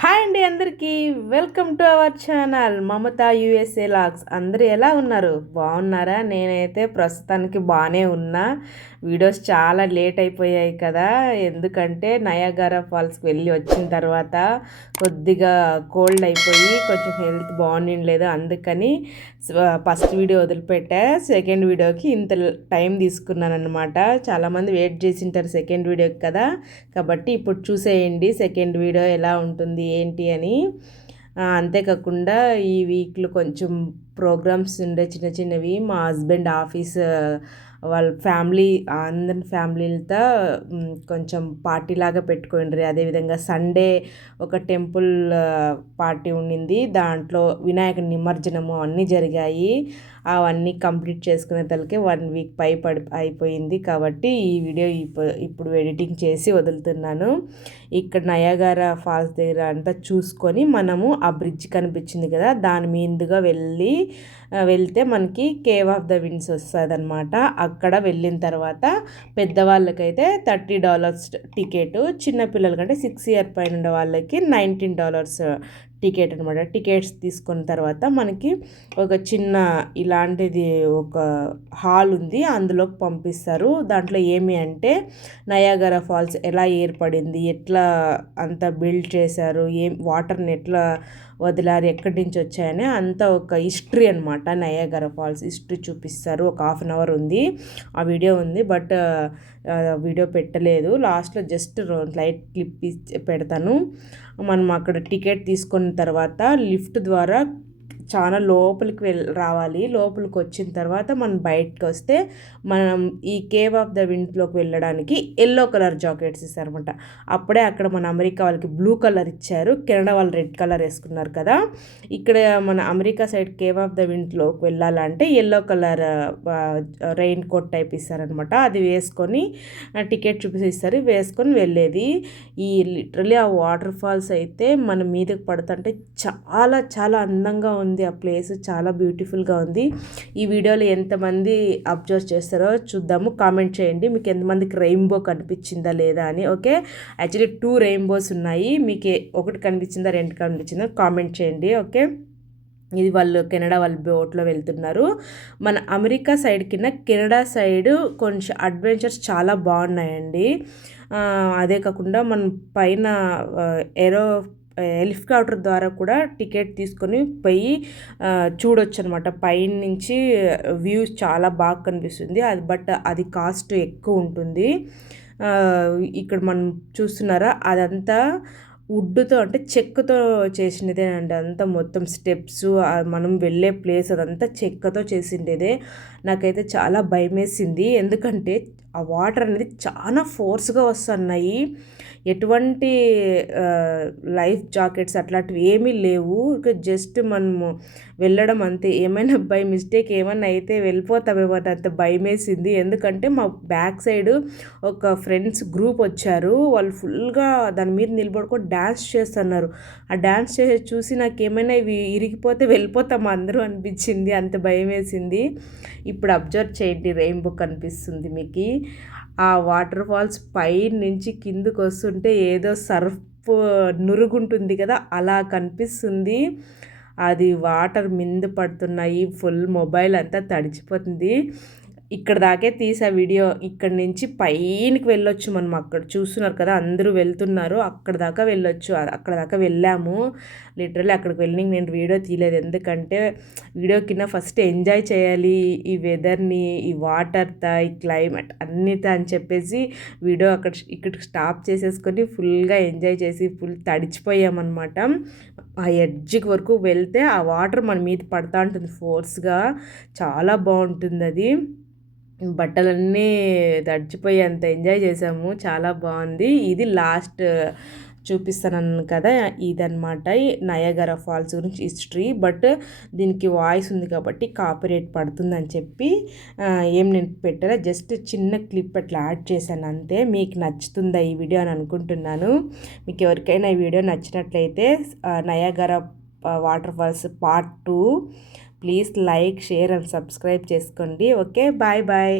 Hi అండి అందరికీ welcome to our channel Mamata USA vlogs. అందరూ ఎలా ఉన్నారు? బాగున్నారా? నేనైతే ప్రస్తుతానికి బాగానే ఉన్నా. వీడియోస్ చాలా లేట్ అయిపోయాయి కదా, ఎందుకంటే నయాగారా ఫాల్స్కి వెళ్ళి వచ్చిన తర్వాత కొద్దిగా కోల్డ్ అయిపోయి కొంచెం హెల్త్ బాగుండలేదు. అందుకని ఫస్ట్ వీడియో వదిలిపెట్టా. సెకండ్ వీడియోకి ఇంత టైం తీసుకున్నాను అనమాట. చాలామంది వెయిట్ చేసింటారు సెకండ్ వీడియోకి కదా, కాబట్టి ఇప్పుడు చూసేయండి సెకండ్ వీడియో ఎలా ఉంటుంది ఏంటి అని. అంతేకాకుండా ఈ వీక్లో కొంచెం ప్రోగ్రామ్స్ ఉండే చిన్న చిన్నవి. మా హస్బెండ్ ఆఫీస్ వాళ్ళ ఫ్యామిలీ అందరి ఫ్యామిలీలతో కొంచెం పార్టీ లాగా పెట్టుకోండి. అదేవిధంగా సండే ఒక టెంపుల్ పార్టీ ఉండింది, దాంట్లో వినాయక నిమజ్జనము అన్నీ జరిగాయి. అవన్నీ కంప్లీట్ చేసుకునే తలకే 1 వీక్ అయిపోయింది. కాబట్టి ఈ వీడియో ఇప్పుడు ఎడిటింగ్ చేసి వదులుతున్నాను. ఇక్కడ నయాగారా ఫాల్స్ దగ్గర అంతా చూసుకొని మనము ఆ బ్రిడ్జ్ కనిపించింది కదా, దాని మీదుగా వెళ్తే మనకి కేవ్ ఆఫ్ ద విండ్స్ వస్తుంది అనమాట. అక్కడ వెళ్ళిన తర్వాత పెద్దవాళ్ళకైతే $30 టికెట్, చిన్నపిల్లలకంటే 6 ఇయర్ పైన ఉండే వాళ్ళకి $19 టికెట్ అనమాట. టికెట్స్ తీసుకున్న తర్వాత మనకి ఒక చిన్న ఇలాంటిది ఒక హాల్ ఉంది, అందులోకి పంపిస్తారు. దాంట్లో ఏమి అంటే నయాగరా ఫాల్స్ ఎలా ఏర్పడింది, ఎట్లా అంతా బిల్డ్ చేశారు, వాటర్ని ఎట్లా వదిలారు, ఎక్కడి నుంచి వచ్చాయని అంతా ఒక హిస్టరీ అనమాట. నయాగరా ఫాల్స్ హిస్టరీ చూపిస్తారు. ఒక 1/2 అవర్ ఉంది ఆ వీడియో ఉంది, బట్ వీడియో పెట్టలేదు. లాస్ట్లో జస్ట్ లైట్ క్లిప్ పెడతాను. మనం అక్కడ టికెట్ తీసుకున్న తర్వాత లిఫ్ట్ ద్వారా చాలా లోపలికి రావాలి. లోపలికి వచ్చిన తర్వాత మనం బయటకు వస్తే మనం ఈ కేవ్ ఆఫ్ ద విండ్స్లోకి వెళ్ళడానికి ఎల్లో కలర్ జాకెట్స్ ఇస్తారనమాట. అప్పుడే అక్కడ మన అమెరికా వాళ్ళకి బ్లూ కలర్ ఇచ్చారు, కెనడా వాళ్ళు రెడ్ కలర్ వేసుకున్నారు కదా. ఇక్కడ మన America side cave of the విండ్స్లోకి వెళ్ళాలంటే yellow colour rain coat type ఇస్తారనమాట. అది వేసుకొని టికెట్ చూపిస్తారు, వేసుకొని వెళ్ళేది. ఈ లిటరలీ ఆ వాటర్ ఫాల్స్ అయితే మన మీదకి పడుతుంటే చాలా చాలా అందంగా ఉంది. ఆ ప్లేస్ చాలా బ్యూటిఫుల్గా ఉంది. ఈ వీడియోలో ఎంతమంది అబ్జర్వ్ చేస్తారో చూద్దాము. కామెంట్ చేయండి మీకు ఎంతమందికి రెయిన్బో కనిపించిందా లేదా అని. ఓకే, యాక్చువల్లీ 2 రెయిన్బోస్ ఉన్నాయి. మీకు ఒకటి కనిపించిందా 2 కనిపించిందా కామెంట్ చేయండి. ఓకే, ఇది వాళ్ళు కెనడా వాళ్ళు బోట్లో వెళ్తున్నారు. మన అమెరికా సైడ్ కింద కెనడా సైడ్ కొంచెం అడ్వెంచర్స్ చాలా బాగున్నాయండి. అదే కాకుండా మనం పైన హెలికాప్టర్ ద్వారా కూడా టికెట్ తీసుకొని పోయి చూడొచ్చు అనమాట. పైన నుంచి వ్యూస్ చాలా బాగా కనిపిస్తుంది. బట్ అది కాస్ట్ ఎక్కువ ఉంటుంది. ఇక్కడ మనం చూస్తున్నారా, అదంతా వుడ్తో అంటే చెక్కతో చేసినదేనండి. అంతా మొత్తం స్టెప్స్, మనం వెళ్ళే ప్లేస్ అదంతా చెక్కతో చేసిండేదే. నాకైతే చాలా భయమేసింది, ఎందుకంటే ఆ వాటర్ అనేది చాలా ఫోర్స్గా వస్తున్నాయి. ఎటువంటి లైఫ్ జాకెట్స్ అట్లాంటివి ఏమీ లేవు. జస్ట్ మనము వెళ్ళడం అంతే. ఏమైనా బై మిస్టేక్ ఏమైనా అయితే వెళ్ళిపోతామేమో అంత భయమేసింది. ఎందుకంటే మా బ్యాక్ సైడ్ ఒక ఫ్రెండ్స్ గ్రూప్ వచ్చారు, వాళ్ళు ఫుల్గా దాని మీద నిలబడుకొని డ్యాన్స్ చేస్తున్నారు. ఆ డ్యాన్స్ చేసి చూసి నాకు ఏమైనా ఇవి ఇరిగిపోతే వెళ్ళిపోతాం అందరూ అనిపించింది, అంత భయం వేసింది. ఇప్పుడు అబ్జర్వ్ చేయండి, రెయిన్బో కనిపిస్తుంది మీకు. ఆ వాటర్ ఫాల్స్ పై నుంచి కిందకు వస్తుంటే ఏదో సర్ఫ్ నురుగుంటుంది కదా, అలా కనిపిస్తుంది. అది వాటర్ మింద పడుతున్నాయి, ఫుల్ మొబైల్ అంతా తడిచిపోతుంది. ఇక్కడ దాకే తీసా వీడియో. ఇక్కడ నుంచి పైనకి వెళ్ళొచ్చు మనం. అక్కడ చూస్తున్నారు కదా అందరూ వెళ్తున్నారు, అక్కడ దాకా వెళ్ళొచ్చు. అక్కడ దాకా వెళ్ళాము. లిటరల్లీ అక్కడికి వెళ్ళి నేను వీడియో తీయలేదు, ఎందుకంటే వీడియో కింద ఫస్ట్ ఎంజాయ్ చేయాలి ఈ వెదర్ని, ఈ వాటర్తో, ఈ క్లైమేట్ అన్నితో అని చెప్పేసి వీడియో ఇక్కడికి స్టాప్ చేసేసుకొని ఫుల్గా ఎంజాయ్ చేసి ఫుల్ తడిచిపోయామన్నమాట. ఆ ఎడ్జ్కి వరకు వెళ్తే ఆ వాటర్ మన మీద పడతా ఉంటుంది ఫోర్స్గా, చాలా బాగుంటుంది అది. బట్టలన్నీ తడిచిపోయి అంత ఎంజాయ్ చేసాము, చాలా బాగుంది. ఇది లాస్ట్ చూపిస్తాను కదా, ఇదనమాట నయాగరా ఫాల్స్ గురించి హిస్టరీ. బట్ దీనికి వాయిస్ ఉంది కాబట్టి కాపీరైట్ పడుతుందని చెప్పి నేను పెట్టారా, జస్ట్ చిన్న క్లిప్ అట్లా యాడ్ చేశాను అంతే. మీకు నచ్చుతుందా ఈ వీడియో అని అనుకుంటున్నాను. మీకు ఎవరికైనా ఈ వీడియో నచ్చినట్లయితే Niagara water falls part 2 please like, share and subscribe చేసుకోండి. Okay, bye bye.